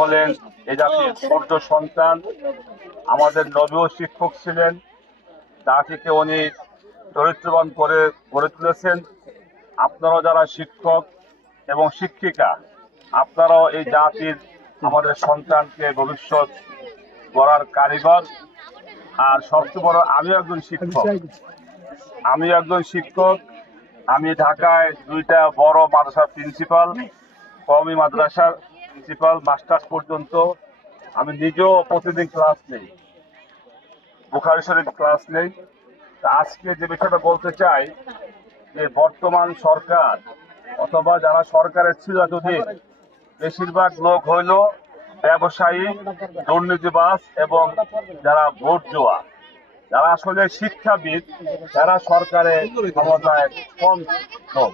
হলেন এ জাতির সূর্য সন্তান, আমাদের নবীও শিক্ষক ছিলেন। জাতিকে উনি চরিত্রবান করে গড়ে তুলেছেন। আপনারাও যারা শিক্ষক এবং শিক্ষিকা, আপনারাও এই জাতির আমাদের সন্তানকে ভবিষ্যৎ গড়ার কারিগর। আর সবচেয়ে বড়, আমি একজন শিক্ষক। আমি ঢাকায় 2টা বড় মাদ্রাসার প্রিন্সিপাল, কওমি মাদ্রাসার প্রিন্সিপাল, মাস্টার্স পর্যন্ত। আমি নিজেও প্রতিদিন ক্লাস নেই, বুখারী শরীফ ক্লাস নেই। তা আজকে যে বিষয়টা বলতে চাই, যে বর্তমান সরকার অথবা যারা সরকারের ছিল এতদিন, বেশিরভাগ লোক হইল ব্যবসায়ী, দুর্নীতিবাজ এবং যারা ভোট জোয়া। যারা আসলে শিক্ষাবিদ, যারা সরকারের ক্ষমতায় কম লোক।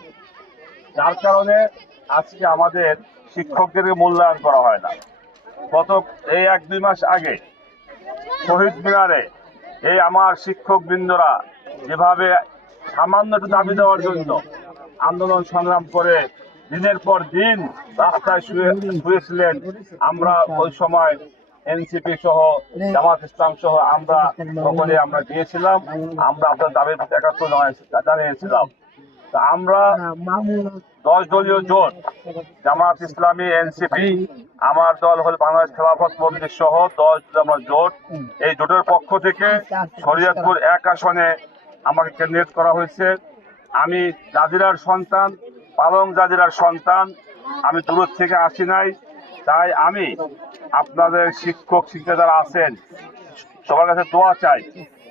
যার কারণে আজকে আমাদের শিক্ষকদেরকে মূল্যায়ন করা হয় না। গত এই 1-2 মাস আগে শহীদ মিনারে এই আমার শিক্ষক বৃন্দরা যেভাবে সামান্য একটু দাবি দেওয়ার জন্য আন্দোলন সংগ্রাম করে দিনের পর দিন রাস্তায় শুয়েছিলেন, আমরা ওই সময় এনসিপি সহ জামাত ইসলাম সহ আমরা সকলে আমরা গিয়েছিলাম। আমরা আপনার দাবির প্রতি একাত্ম জানিয়েছিলাম। তা আমরা 10 দলীয় জোট, জামাত ইসলামী, এনসিপি, আমার দল হল বাংলাদেশ খেলাফত মজলিস সহ 10 আমরা জোট। এই জোটের পক্ষ থেকে শরীয়তপুর 1 আসনে আমাকে ক্যান্ডিডেট করা হয়েছে। আমি জাজিরার সন্তান, পালং জাজিরার সন্তান। আমি দূর থেকে আসি নাই। তাই আমি আপনাদের শিক্ষক শিক্ষিকা যারা আছেন সবার কাছে দোয়া চাই,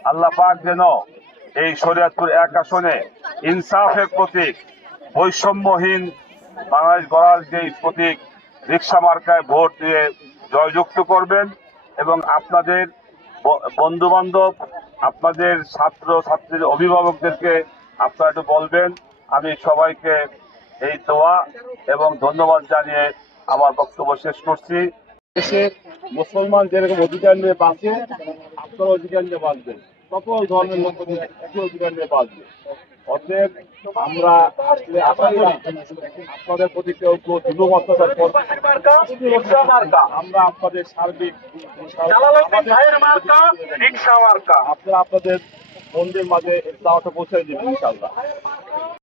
আল্লাহ পাক যেন এই শরীয়তপুর 1 আসনে ইনসাফের প্রতীক, বৈষম্যহীন বাংলাদেশ গড়ার যে প্রতীক রিকশা মার্কায় ভোট দিয়ে জয়যুক্ত করবেন। এবং আপনাদের বন্ধু বান্ধব, আপনাদের ছাত্র ছাত্রীদের অভিভাবকদেরকে আপনারা একটু বলবেন। আমি সবাইকে এই দোয়া এবং ধন্যবাদ জানিয়ে আমার বক্তব্য শেষ করছি। দেশের মুসলমান যেরকম অধিকার নিয়ে বাঁচে, আপনারা অধিকার নিয়ে বাঁচবেন। সকল ধর্মের লোক একই অধিকার নিয়ে বাঁচবে। অতএব আমরা আসলে আশা করি আপনাদের প্রতি কেউ দুর্বলতা করবে। আমরা আপনাদের সার্বিক আপনারা আপনাদের বন্ধুর মাঝে দাওয়াটা পৌঁছে দেবেন ইনশাআল্লাহ।